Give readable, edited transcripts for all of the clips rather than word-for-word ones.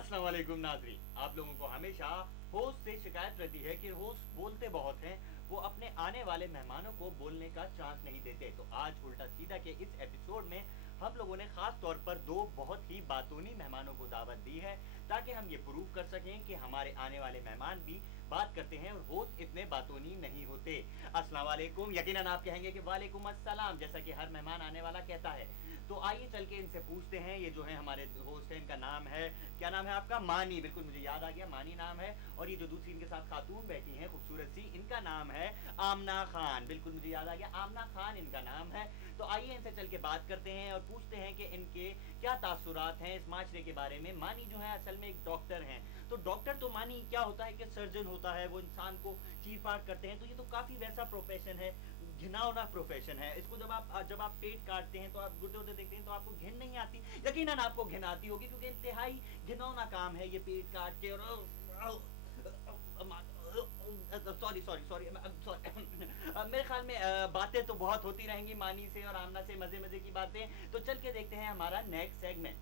अस्सलाम वालेकुम नाज़रीन, आप लोगों को हमेशा होस्ट से शिकायत रहती है कि होस्ट बोलते बहुत हैं, वो अपने आने वाले मेहमानों को बोलने का चांस नहीं देते। तो आज उल्टा सीधा के इस एपिसोड में हम लोगों ने खास तौर पर दो बहुत ही बातूनी मेहमानों को दावत दी है, ताकि हम ये प्रूव कर सकें कि हमारे आने वाले मेहमान भी बात करते हैं और होस्ट इतने बातूनी नहीं होते। अस्सलाम वालेकुम, यकीनन आप कहेंगे कि वालेकुम अस्सलाम, जैसा कि हर मेहमान आने वाला कहता है। तो आइए चल के इनसे पूछते हैं। ये जो है हमारे होस्ट हैं, इनका नाम है, क्या नाम है आपका? मानी, बिल्कुल मुझे याद आ गया, मानी नाम है। और ये जो दूसरी इनके साथ खातून बैठी हैं खूबसूरत सी, इनका नाम है आमना खान, बिल्कुल मुझे याद आ गया, आमना खान इनका नाम है। तो आइए इनसे चल के बात करते हैं और पूछते हैं कि इनके क्या तासुरात हैं इस माशरे के बारे में। मानी जो है असल में एक डॉक्टर हैं। तो डॉक्टर तो मानी क्या होता है कि सर्जन होता है, वो इंसान को चीर फाड़ करते हैं। तो ये तो काफ़ी वैसा प्रोफेशन है, घिनौना प्रोफेशन है। इसको जब आप पेट काटते हैं तो आप गुर्दे उर्दे देखते हैं तो आपको घिन नहीं आती? यकीनन आपको घिन आती होगी, क्योंकि इंतहाई घिनौना काम है ये पेट काट के। और सॉरी सॉरी सॉरी सॉरी मेरे ख्याल में बातें तो बहुत होती रहेंगी मानी से और आमना से, मजे मजे की बातें। तो चल के देखते हैं हमारा नेक्स्ट सेगमेंट।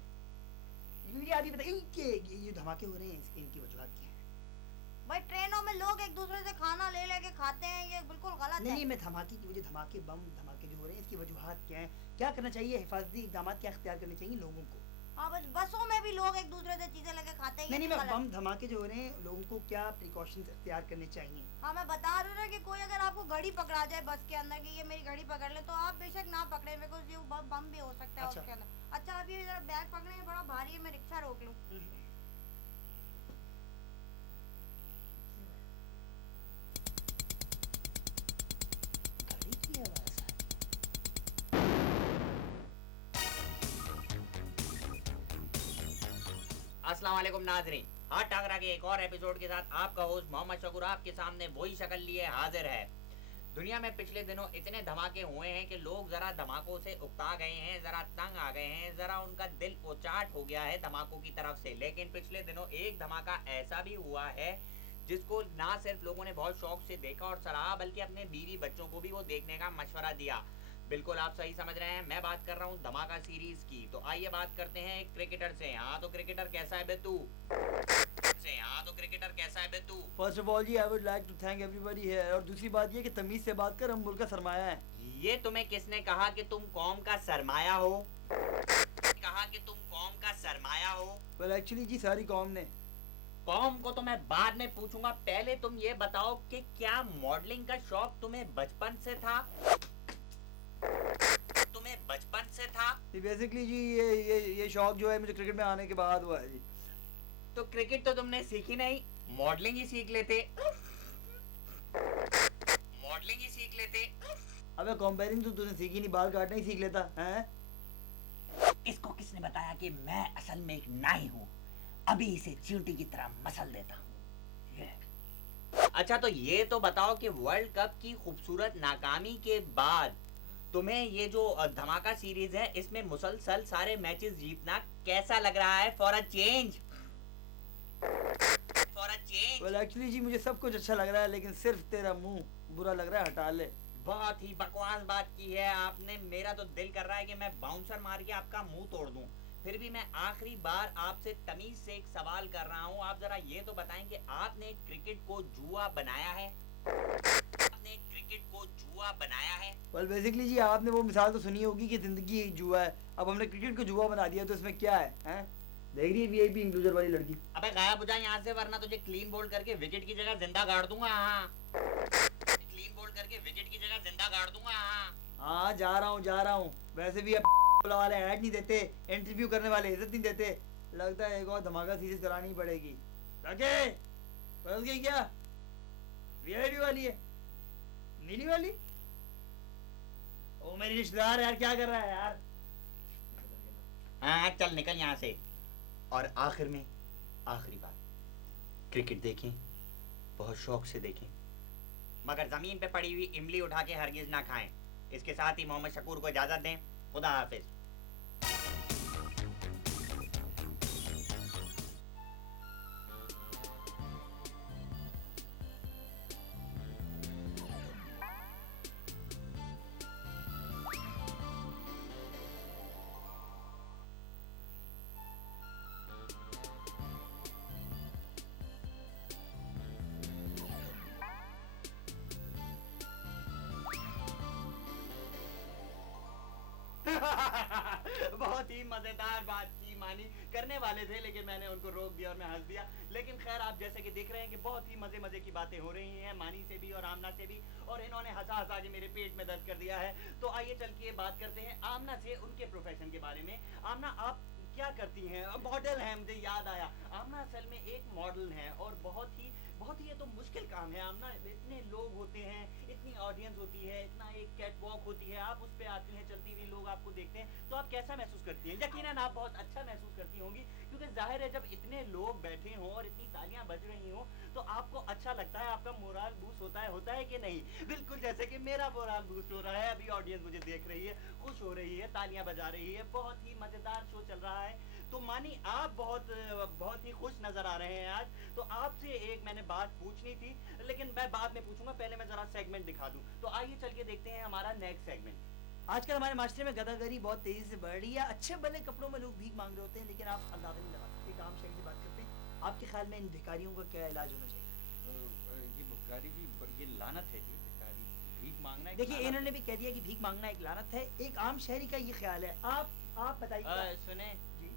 मुझे आप ये बताइए कि ये धमाके हो रहे हैं, इसकी इनकी वजूहत क्या है? भाई ट्रेनों में लोग एक दूसरे से खाना ले लेके खाते हैं, ये बिल्कुल गलत नहीं है। नहीं, मैं धमाके की वजह, धमाके बम धमाके जो हो रहे हैं इसकी वजूहत क्या है? क्या करना चाहिए, हिफाजती इकदाम क्या इख्तियार करने चाहिए लोगों को? हाँ, बस बसों में भी लोग एक दूसरे से चीजें लेके खाते हैं, नहीं नहीं, ये भी मैं गलत। बम धमाके जो हो रहे हैं लोगों को क्या प्रिकॉशंस इख्तियार करने चाहिए? हाँ, मैं बता रही हूँ ना कि कोई अगर आपको घड़ी पकड़ा जाए बस के अंदर कि ये मेरी घड़ी पकड़ ले, तो आप बेशक ना पकड़े, बिकॉज ये बम भी हो सकता है अच्छा। उसके अंदर। अच्छा, आप ये जरा बैग पकड़े, ये बड़ा भारी है, मैं रिक्शा रोक लूँ? घड़ी की आवाज़ है। अस्सलाम वालेकुम नाजरीन, हाथ टाकरा के एक और एपिसोड के साथ आपका होस्ट मोहम्मद शकूर आपके सामने वही शक्ल लिए हाजिर है। दुनिया में पिछले दिनों इतने धमाके हुए हैं कि लोग जरा धमाकों से उकता गए हैं, जरा तंग आ गए हैं, जरा उनका दिल उचाट हो गया है धमाकों की तरफ से। लेकिन पिछले दिनों एक धमाका ऐसा भी हुआ है जिसको ना सिर्फ लोगों ने बहुत शौक से देखा और सराहा, बल्कि अपने बीवी बच्चों को भी वो देखने का मशवरा दिया। बिल्कुल आप सही समझ रहे हैं, मैं बात कर रहा हूँ धमाका सीरीज की। तो आइए बात करते हैं एक क्रिकेटर से। हाँ तो क्रिकेटर कैसा है बे तू? फर्स्ट ऑफ ऑल जी, I would like to thank everybody here. और दूसरी बात ये कि तमीज से बात कर, हम मुल्क का सरमाया है। ये तुम्हें किसने कहा कि तुम कौम का सरमाया हो? वेल एक्चुअली जी सारी कौम ने। कौम को तो मैं बाद में पूछूंगा, पहले तुम ये बताओ कि क्या मॉडलिंग का शौक तुम्हें बचपन से था? बेसिकली जी ये शौक जो है मुझे क्रिकेट में आने के बाद हुआ है जी। तो क्रिकेट तो तुमने सीखी नहीं, मॉडलिंग ही सीख लेते। अबे कंपेयरिंग तो तूने सीखी नहीं, बाल काटना ही सीख लेता हैं। इसको किसने बताया कि मैं असल में एक नाई हूँ? अभी इसे चींटी की तरह मसल देता हूँ। अच्छा तो ये तो बताओ कि वर्ल्ड कप की खूबसूरत नाकामी के बाद तुम्हें ये जो धमाका सीरीज है इसमें मुसलसल सारे मैचेस जीतना कैसा लग रहा है? For a change. Well actually जी मुझे सब कुछ अच्छा लग रहा है, लेकिन सिर्फ तेरा मुंह बुरा लग रहा है, हटा ले। बहुत ही बकवास बात की है आपने। मेरा तो दिल कर रहा है कि मैं बाउंसर मार के आपका मुंह तोड़ दूं। फिर भी मैं आखिरी बार आपसे तमीज से एक सवाल कर रहा हूं, आप जरा ये तो बताएंगे, आपने क्रिकेट को जुआ बनाया है? वेल बेसिकली जी आपने वो मिसाल तो सुनी होगी कि जिंदगी एक जुआ है। अब हमने क्रिकेट को जुआ बना दिया तो इसमें क्या है हैं? देख रही है वीआईपी इंक्लूजर वाली लड़की। अबे गायब हो जा यहाँ से, वरना तुझे क्लीन बोल्ड करके विकेट की जगह जिंदा गाड़ दूंगा। हाँ जा रहा हूँ। वैसे भी अब वाले ऐड नहीं देते, इंटरव्यू करने वाले इज्जत नहीं देते। लगता है एक और धमाका सीरीज करानी पड़ेगी। बदल गई क्या? वीआईपी वाली है, नीली वाली। ओ मेरी रिश्तेदार यार, क्या कर रहा है यार? हाँ चल निकल यहाँ से। और आखिर में आखिरी बात, क्रिकेट देखें, बहुत शौक से देखें, मगर जमीन पे पड़ी हुई इमली उठा के हरगिज ना खाएं। इसके साथ ही मोहम्मद शकूर को इजाजत दें। खुदा हाफिज। बहुत ही मजेदार बात की मानी करने वाले थे, लेकिन मैंने उनको रोक दिया और मैं हंस दिया। लेकिन खैर, आप जैसे कि देख रहे हैं कि बहुत ही मजे मजे की बातें हो रही हैं मानी से भी और आमना से भी, और इन्होंने हंसा हंसा के मेरे पेट में दर्द कर दिया है। तो आइए चल के बात करते हैं आमना से उनके प्रोफेशन के बारे में। आमना, आप क्या करती हैं? मॉडल हैं, मुझे याद आया। आमना असल में एक मॉडल हैं और बहुत ही ये तो मुश्किल काम है आमना। इतने लोग होते हैं, इतनी ऑडियंस होती है, इतना एक कैट वॉक होती है, आप उस पर आती हैं, चलती हुई लोग आपको देखते हैं, तो आप कैसा महसूस करती हैं? यकीनन आप बहुत अच्छा महसूस करती होंगी, क्योंकि जाहिर है जब इतने लोग बैठे हों और इतनी तालियां बज रही हों तो आपको अच्छा लगता है, आपका मोराल बूस्ट होता है कि नहीं? बिल्कुल जैसे कि मेरा मोराल बूस्ट हो रहा है। अभी ऑडियंस मुझे देख रही है, खुश हो रही है, तालियां बजा रही है, बहुत ही मजेदार शो चल रहा है। तो मानी, आप बहुत ही खुश नजर आ रहे हैं आज। तो आपसे एक मैंने बात पूछनी थी, लेकिन मैं बाद में पूछूंगा, पहले मैं जरा सेगमेंट दिखा दूं। तो आइए चल के देखते हैं हमारा नेक्स्ट सेगमेंट। आजकल हमारे माशरे में गदागरी बहुत तेजी से बढ़ रही है। अच्छे भले कपड़ों में लोग भीख मांग रहे होते हैं, लेकिन आप अंदाजा नहीं लगा सकते। एक आम शहर की बात करते हैं, आपके ख्याल में इन भिखारियों का क्या इलाज होना चाहिए? ये भिखारी जी, ये लानत है जी, भिखारी भीख मांगना। देखिए, इन्होंने भी कह दिया कि भीख मांगना एक लानत है। एक आम शहरी का ये ख्याल है। आप बताइए। सुने जी,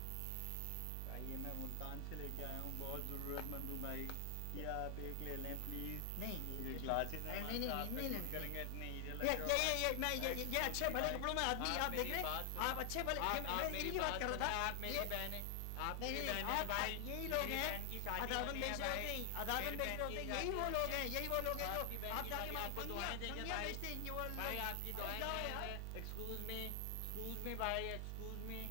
ये मैं मुल्तान से लेके आया हूँ, बहुत ज़रूरतमंद हूँ भाई, ये आप एक ले लें प्लीज़। नहीं ये ग्लासेस हैं, नहीं, आप पे नहीं, कुछ करेंगे इतने हीरे ये लगे ये अच्छे भले कपड़ों में आदमी आप देख रहे हैं, आप अच्छे भले, मैं इन्हीं की बात कर रहा था। आप मेरी ये- बहन है, आप नहीं मेरी नहीं, बहन है आप भाई, यही लोग मेरी हैं, बहन की शादी अदालत होनी बेच है रहे होते भाई, हैं, अदालत मेरी बेच रहे बहन होते हैं, की यही शादी वो लोग होनी हैं, है। यही वो लोग हैं जो आपकी बहन आप की जाके शादी, वहाँ आपको पंगियाँ दुआएं देंगे पंगियाँ भाई। बेचते हैं, ये वो लोग। भाई आपकी दुआएं जाओ यार। हैं, एक्सक्यूज मी भाई, एक्सक्यूज मी।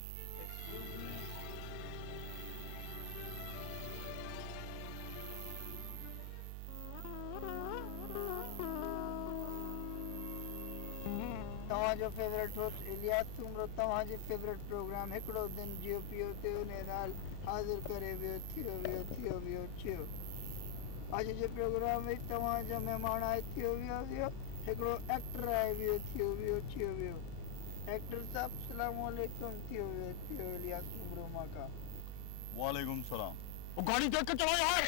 तव्हांजो फेवरेट होस्ट इलियास तुमरो तव्हांजे फेवरेट प्रोग्राम हिकिड़ो दिन जियो पियो ते उन नाल हाज़िर करे वियो थियो। अॼु जे प्रोग्राम में तव्हांजा महिमान आए वियो हिकिड़ो एक्टर आए वियो। एक्टर साहब सलाम वालेकुम थियो इलियास तुमरो मां का। वालेकुम सलाम। वो गाड़ी देख के चला यार।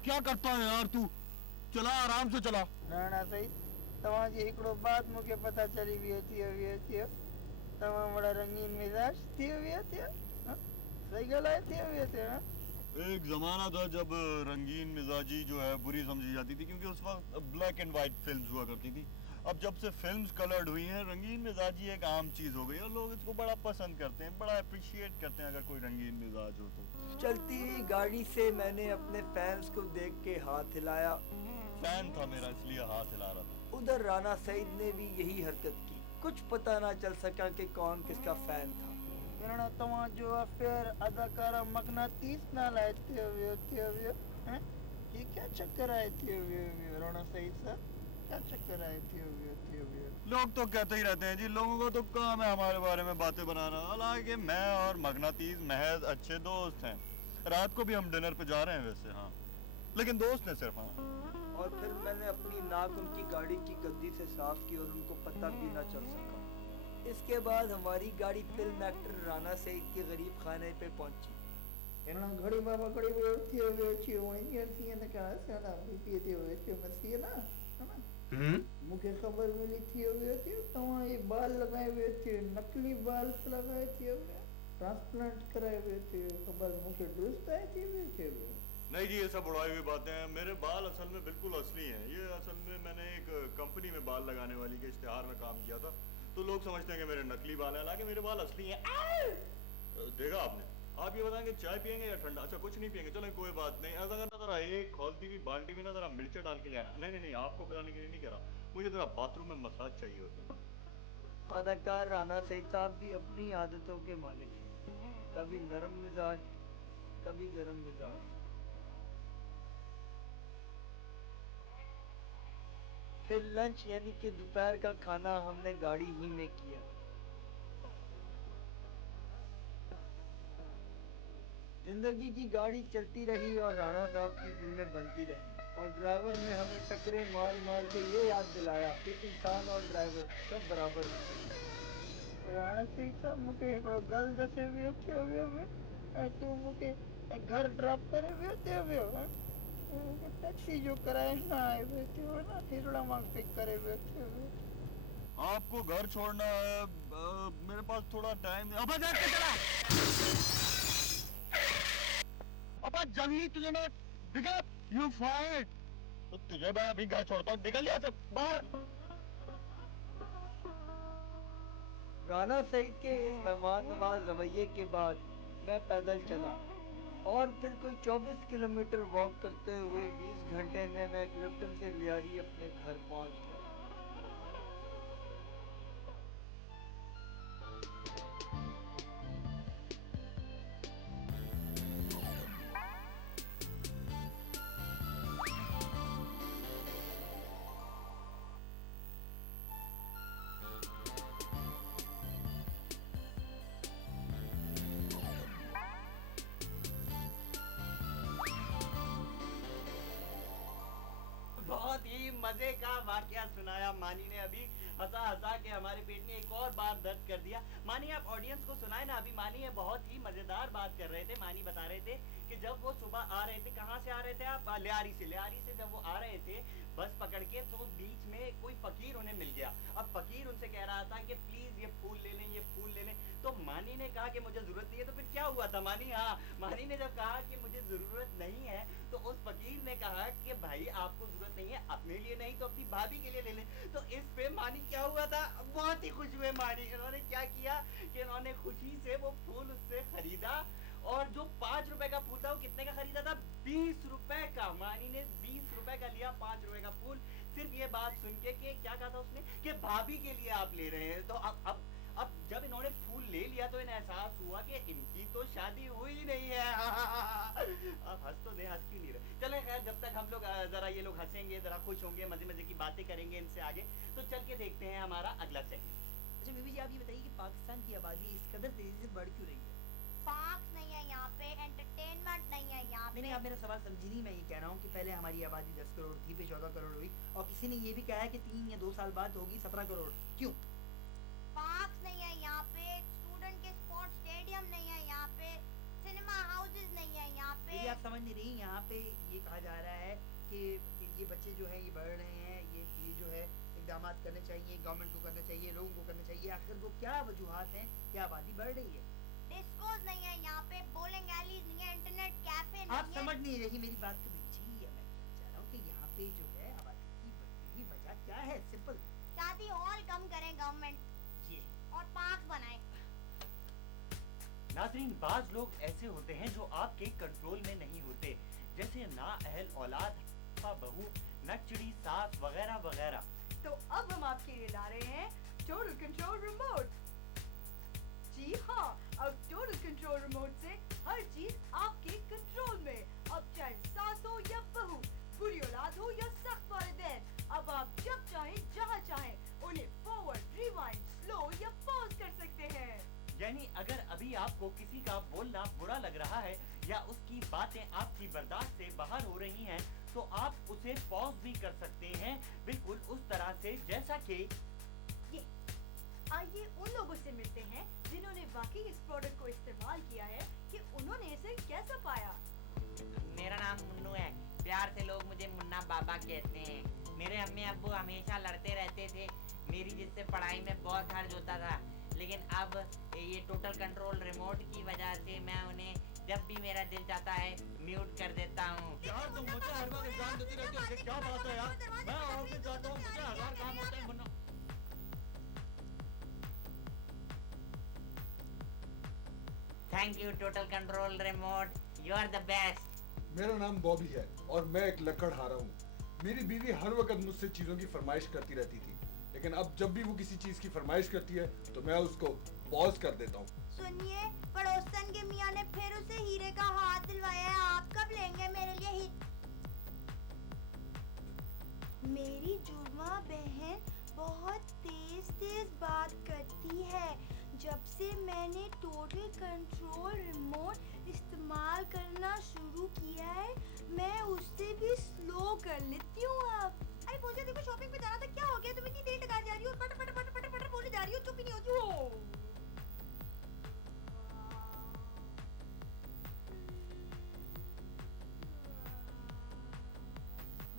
क्या करता है यार तू? चला, आराम से चला। राणा सही तव्हांजी हिकिड़ो बात मूंखे पता चली थियो तव्हां बड़ा रंगीन मिजाज थियो। सही ॻाल्हि आहे थियो। एक जमाना था जब रंगीन मिजाजी जो है बुरी समझी जाती थी, क्योंकि उस वक्त ब्लैक एंड वाइट फिल्म्स हुआ करती थी। अब जब से फिल्म्स कलर्ड हुई हैं, रंगीन मिजाजी एक आम चीज़ हो गई और लोग इसको बड़ा पसंद करते हैं, बड़ा अप्रिशिएट करते हैं अगर कोई रंगीन मिजाज हो तो। चलती हुई गाड़ी से मैंने अपने फैंस को देख के हाथ हिलाया। फैन था मेरा, इसलिए हाथ हिला रहा था। उधर राणा सईद ने भी यही हरकत की। कुछ पता ना चल सका कि कौन किसका फैन था। राणा तव्हांजो अफेयर अदाकारा मगनातीस नाल आहे थियो वियो हैं? ये क्या चक्कर आहे थियो वियो राणा सईद साहब, क्या चक्कर आहे थियो वियो? लोग तो कहते ही रहते हैं जी, लोगों को तो काम है हमारे बारे में बातें बनाना। हालांकि मैं और मगनातीस महज अच्छे दोस्त हैं। रात को भी हम डिनर पे जा रहे हैं वैसे, हाँ, लेकिन दोस्त हैं सिर्फ। हाँ, और फिर मैंने अपनी नाक उनकी गाड़ी की गद्दी से साफ की और उनको पता भी ना चल सका। इसके बाद हमारी गाड़ी फिल्म एक्टर राणा सईद के गरीब खाने पे पहुंची। राणा घड़ी बाबा घड़ी थियो वहीं थी न का साडा बीपी थियो मसी ना है ना। मूंखे ख़बर मिली थियो तव्हां ये बाल लगाए थियो, नकली बाल लगाए थियो, ट्रांसप्लांट कराए थियो, ख़बर मूंखे दुरुस्त आहे थियो। नहीं जी, ये सब उड़ाई हुई बातें हैं। मेरे बाल असल में बिल्कुल असली हैं। ये असल में मैंने एक कंपनी में बाल लगाने वाली के इश्तिहार में काम किया था, तो लोग समझते हैं कि मेरे नकली बाल हैं, हालांकि मेरे बाल असली हैं। देखा आपने? आप ये बताएंगे चाय पियेंगे या ठंडा? अच्छा, कुछ नहीं पियेंगे, चलो कोई बात नहीं। ऐसा करना, जरा एक खोलती हुई बाल्टी में ना जरा मिर्च डाल के जाना। नहीं, आपको पिलाने के लिए नहीं कह रहा, मुझे जरा बाथरूम में मसाज चाहिए होता है। अदाकार राणा सईद साहब भी अपनी आदतों के मालिक हैं। कभी नरम मिजाज, कभी गरम मिजाज। फिर लंच यानी कि दोपहर का खाना हमने गाड़ी ही में किया। जिंदगी की गाड़ी चलती रही और राणा साहब की फिल्में बनती रही, और ड्राइवर ने हमें टक्करें मार के ये याद दिलाया कि इंसान और ड्राइवर सब बराबर हैं। राणा सईद साहब मूंखे हिकिड़ो ॻाल्हि दसे थियो ऐं तूं मूंखे घर ड्रॉप करे थियो टैक्सी जो किरायो न आहे थियो न थिरड़ा मां पिक करे थियो। आपको घर छोड़ना है, मेरे पास थोड़ा टाइम है। अबे देख के चला। अबे जंगली तुझे ना दिखा, यू फाइट। तो तुझे मैं अभी घर छोड़ता हूँ, निकल यहाँ से बाहर। राना सईद के इस मेहमान नवाज रवैये के बाद मैं पैदल चला और फिर कोई 24 किलोमीटर वॉक करते हुए 20 घंटे में मैं क्लिफ्टन से लियारी अपने घर पहुंच गया। बहुत ही मजे का वाकया सुनाया मानी ने अभी, हंसा हंसा के हमारे पेट में एक और बार दर्द कर दिया। मानी आप ऑडियंस को सुनाए ना, अभी मानी है बहुत ही मजेदार बात कर रहे थे। मानी बता रहे थे कि जब वो सुबह आ रहे थे, कहाँ से आ रहे थे आप, लियारी से जब वो आ रहे थे बस पकड़ के, तो बीच में कोई फकीर उन्हें मिल गया। अब फकीर उनसे कह रहा था कि प्लीज ये फूल ले लें, ये फूल ले लें। तो मानी ने कहा कि मुझे जरूरत नहीं है। तो फिर क्या हुआ था मानी? हाँ, मानी ने जब कहा कि मुझे जरूरत नहीं है तो उस फकीर ने कहा कि भाई आपको जरूरत नहीं है, अपने लिए नहीं तो अपनी भाभी के लिए ले लें। तो इस पे मानी क्या हुआ था, बहुत ही खुश हुए मानी। इन्होंने क्या किया कि इन्होंने खुशी से वो फूल उससे खरीदा, और जो 5 रुपए का फूल था वो कितने का खरीदा था, 20 रुपए का। मानी ने 20 रुपए का लिया 5 रुपए का फूल, सिर्फ ये बात सुन के कि क्या कहा था उसने कि भाभी के लिए आप ले रहे हैं। तो अब जब इन्होंने फूल ले लिया तो इन्हें एहसास हुआ कि इनकी तो शादी हुई नहीं है। अब हंस तो दे, हंस क्यों नहीं रहे। चले खैर, जब तक हम लोग जरा ये लोग हंसेंगे, जरा खुश होंगे, मजे मजे की बातें करेंगे इनसे आगे, तो चल के देखते हैं हमारा अगला सेगमेंट। अच्छा बीबी जी, आप ये बताइए कि पाकिस्तान की आबादी इस कदर तेजी से बढ़ क्यों रही है? पार्क नहीं है यहाँ पे, एंटरटेनमेंट नहीं है यहाँ पे। नहीं, आप मेरा सवाल समझी नहीं। मैं ये कह रहा हूँ कि पहले हमारी आबादी 10 करोड़ थी, फिर 14 करोड़ हुई, और किसी ने ये भी कहा है कि 3 या 2 साल बाद होगी 17 करोड़। क्यों? पार्क नहीं है यहाँ पे, स्टूडेंट के स्पोर्ट्स स्टेडियम नहीं है यहाँ पे, सिनेमा हाउसेस नहीं है यहाँ पे। ये आप समझ नहीं रही। यहाँ पे ये कहा जा रहा है कि ये बच्चे जो हैं ये बढ़ रहे हैं, ये जो है इकदाम करने चाहिए, गवर्नमेंट को करना चाहिए, लोगों को करना चाहिए। आखिर वो क्या वजूहात हैं कि आबादी बढ़ रही है? डिस्कोस नहीं है यहाँ पे, बॉलिंग एलीज नहीं है, इंटरनेट कैफे नहीं आप है। समझ नहीं रही मेरी बात को बीजी। या मैं कहना चाह रहा हूँ कि यहाँ पे जो है आबादी की बढ़ने की वजह क्या है? सिंपल, शादी हॉल कम करें गवर्नमेंट, ये और पार्क बनाए। नाज़रीन, बाज लोग ऐसे होते हैं जो आपके कंट्रोल में नहीं होते, जैसे नाअहल औलाद, बहू, नकचड़ी सास वगैरह वगैरह। तो अब हम आपके लिए ला रहे हैं टोटल कंट्रोल रिमोट। जी हाँ, अब टोटल कंट्रोल रिमोट से हर चीज आपके कंट्रोल में। अब चाहे सास हो या बहू, बुरी औलाद हो या सख्त वालिदैन, अब आप जब चाहें जहाँ चाहें उन्हें फॉरवर्ड, रिवाइंड, स्लो या पॉज कर सकते हैं। यानी अगर अभी आपको किसी का बोलना बुरा लग रहा है या उसकी बातें आपकी बर्दाश्त से बाहर हो रही हैं, तो आप उसे पॉज भी कर सकते हैं, बिल्कुल उस तरह से जैसा कि ये आइए उन लोगों से मिलते हैं जिन्होंने वाकई इस प्रोडक्ट को इस्तेमाल किया है कि उन्होंने इसे कैसा पाया। मेरा नाम मुन्नू है, प्यार से लोग मुझे मुन्ना बाबा कहते हैं। मेरे अम्मी अब्बू हमेशा लड़ते रहते थे, मेरी जिससे पढ़ाई में बहुत हर्ज होता था, लेकिन अब ये टोटल कंट्रोल रिमोट की वजह से मैं उन्हें जब भी मेरा दिल चाहता है म्यूट कर देता हूँ। यार तुम मुझे हर वक्त एग्जाम देती रहती हो, ये क्या बात है यार? मैं ऑफिस जाता हूँ, मुझे 1000 काम होते हैं। Munna, thank you total control remote, you are the best. मेरा नाम बॉबी है और मैं एक लकड़हारा हूँ। मेरी बीवी हर वक्त मुझसे चीज़ों की फरमाइश करती रहती थी, लेकिन अब जब भी वो किसी चीज़ की फरमाइश करती है तो मैं उसको पॉज कर देता हूँ। सुनिए, पड़ोसन के मियाँ ने फिर उसे हीरे का हाथ दिलवाया है, आप कब लेंगे मेरे लिए ही? मेरी जुड़वा बहन बहुत तेज तेज बात करती है। जब से मैंने टोटल कंट्रोल रिमोट इस्तेमाल करना शुरू किया है, मैं उससे भी स्लो कर लेती हूँ अब। अरे पूजा, देखो शॉपिंग पे जाना था, क्या हो गया? तुम इतनी देर लगा जा रही हो, पट पट पट पट पट बोले जा रही हो, चुप ही नहीं होती हो।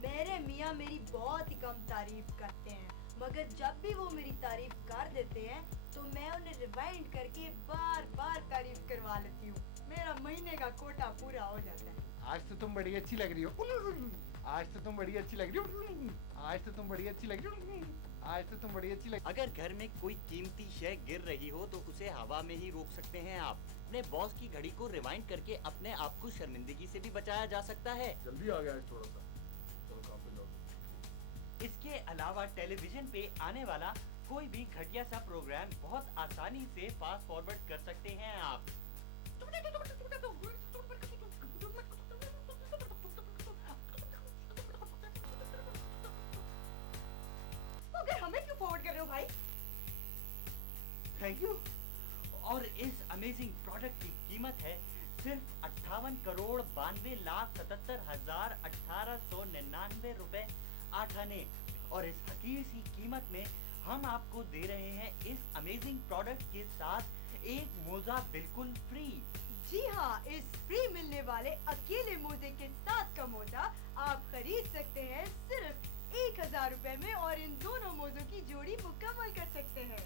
मेरे मियाँ मेरी बहुत ही कम तारीफ करते हैं, मगर जब भी वो मेरी तारीफ कर देते हैं तो मैं उन्हें रिवाइंड करके बार बार तारीफ करवा लेती हूँ। मेरा महीने का कोटा पूरा हो जाता है। आज तो तुम बड़ी अच्छी लग रही हो, आज तो तुम बड़ी अच्छी लग रही हो, आज तो तुम बड़ी अच्छी लग रही हो, आज तो तुम बड़ी अच्छी लग। अगर घर में कोई कीमती शय गिर रही हो तो उसे हवा में ही रोक सकते हैं आप। अपने बॉस की घड़ी को रिवाइंड करके अपने आप को शर्मिंदगी से भी बचाया जा सकता है। जल्दी आ गया आज थोड़ा सा, चलो काम पे लौटो। इसके अलावा टेलीविजन पे आने वाला कोई भी घटिया सा प्रोग्राम बहुत आसानी से फास्ट फॉरवर्ड कर सकते हैं आप। मगर हमें क्यों फॉरवर्ड कर रहे हो भाई? Thank you. और इस अमेजिंग प्रोडक्ट की कीमत है सिर्फ 58,92,77,1899 रुपए 8 आने। और इस हकीर सी कीमत में हम आपको दे रहे हैं इस अमेजिंग प्रोडक्ट के साथ एक मोजा बिल्कुल फ्री। जी हाँ, इस फ्री मिलने वाले अकेले मोजे के साथ का मोजा आप खरीद सकते हैं सिर्फ 1000 रुपए में और इन दोनों मोजों की जोड़ी मुकम्मल कर सकते हैं।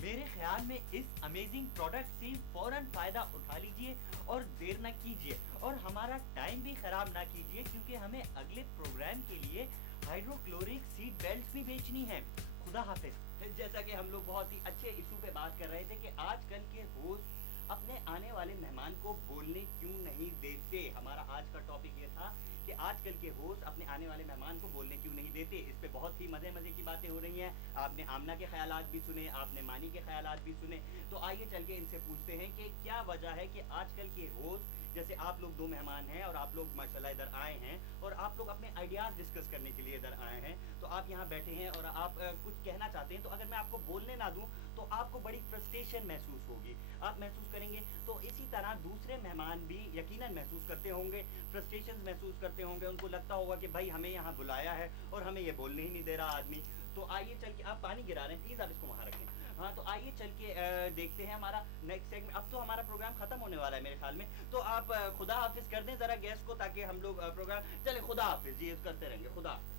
मेरे ख्याल में इस अमेजिंग प्रोडक्ट से फौरन फायदा उठा लीजिए और देर न कीजिए और हमारा टाइम भी खराब ना कीजिए, क्योंकि हमें अगले प्रोग्राम के लिए हाइड्रोक्लोरिक सीट बेल्ट भी बेचनी है। खुदा हाफिज। जैसा कि हम लोग बहुत ही अच्छे इशू पे बात कर रहे थे कि आजकल के होस्ट अपने आने वाले मेहमान को बोलने क्यों नहीं देते। हमारा आज का टॉपिक ये था कि आजकल के होस्ट अपने आने वाले मेहमान को बोलने क्यों नहीं देते। इस पे बहुत ही मजे मजे की बातें हो रही हैं। आपने आमना के ख्यालात भी सुने, आपने मानी के ख्यालात भी सुने। तो आइए चल के इनसे पूछते हैं कि क्या वजह है कि आजकल के होस्ट, जैसे आप लोग दो मेहमान हैं और आप लोग माशाल्लाह इधर आए हैं और आप लोग अपने आइडियाज डिस्कस करने के लिए इधर आए हैं, तो आप यहाँ बैठे हैं और आप कुछ कहना चाहते हैं, तो अगर मैं आपको बोलने ना दूं तो आपको बड़ी फ्रस्ट्रेशन महसूस होगी, आप महसूस करेंगे। तो इसी तरह दूसरे मेहमान भी यकीनन महसूस करते होंगे, फ्रस्ट्रेशन महसूस करते होंगे। उनको लगता होगा कि भाई हमें यहाँ बुलाया है और हमें ये बोलने ही नहीं दे रहा आदमी। तो आइए चल के, आप पानी गिरा रहे हैं प्लीज़ आप इसको वहाँ रखें। हाँ, तो आइए चल के देखते हैं हमारा नेक्स्ट सेगमेंट। अब तो हमारा प्रोग्राम खत्म होने वाला है मेरे ख्याल में, तो आप खुदा हाफिज कर दें ज़रा गेस्ट को, ताकि हम लोग प्रोग्राम चले। खुदा हाफिज जी, करते रहेंगे। खुदा हाफिज।